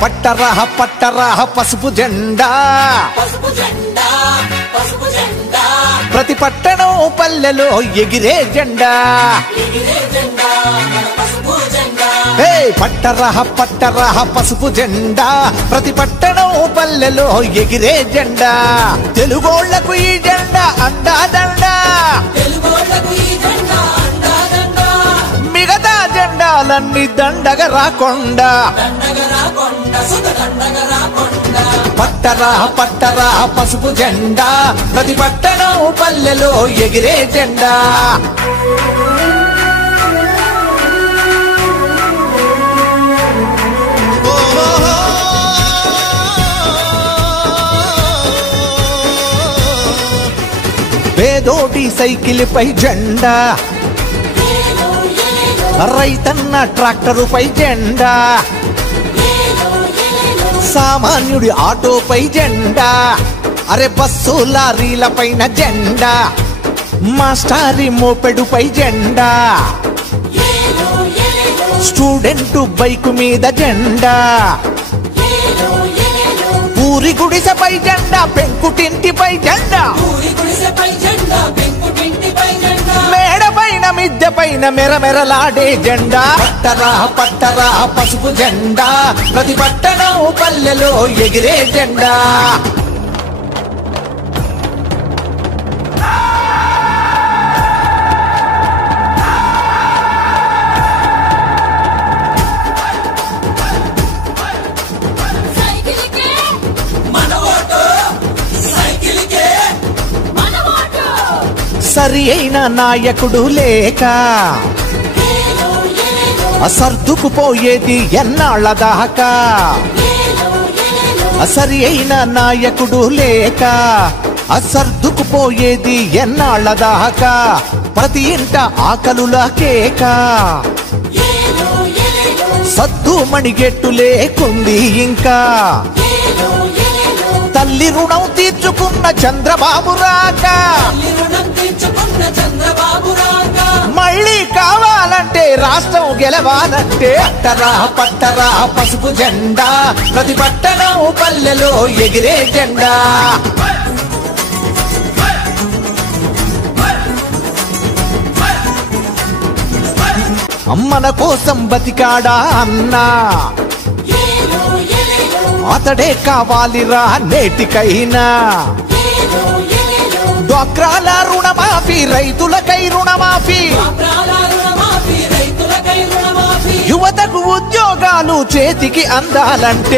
పట్టరా పట్టరా పసుపు జెండా ప్రతి పట్టణం పల్లెలో ఎగిరే జెండా పట్టరా పట్టరా పసుపు జెండా ప్రతి పట్టణం పల్లెలో ఎగిరే జెండా తెలుగోళ్లకు ఈ జెండా అండాదండా మిగతా జెండాలన్నీ దండగ రాకుండా పట్టరా పట్టరా పసుపు జెండా ప్రతి పట్టణం పల్లెలో ఎగిరే జెండా పేదోటి సైకిల్ పై జెండా రైతన్న ట్రాక్టరు పై జెండా సామాన్యుడి ఆటోపై జెండా అరే బస్సు లారీల పైన జెండా మాస్టారి మోపెడుపై జెండా స్టూడెంట్ బైకు మీద జెండా ఊరి గుడిసెపై జెండా పెంకుటింటిపై జెండా మేడ పైన మిద్దె పైన మెరమెరలాడే జెండా పట్టరా పట్టరా పసుపు జెండా ప్రతి పట్టణం పల్లెలో ఎగిరే జెండా సరి అయిన నాయకుడు లేక సర్దుకుపోయేది ఎన్నాళ్ళ దాకా సరి అయిన నాయకుడు లేక సర్దుకుపోయేది ఎన్నాళ్ళ దాకా ప్రతి ఇంట ఆకలుల కేక సద్దు మణిగెట్టు లేకుంది ఇంకా తల్లి రుణం తీర్చుకున్న చంద్రబాబు రాక మళ్ళీ కావాలంటే రాష్ట్రం గెలవాలంటే పట్టరా పట్టరా పసుపు జెండా ప్రతి పట్టణం పల్లెలో ఎగిరే జెండా అమ్మన కోసం బతికాడా అన్నా అతడే కావాలిరా నేటికైనా డ్వాక్రాల రుణమాఫీ రైతులకై రుణమాఫీ యువతకు ఉద్యోగాలు చేతికి అందాలంటే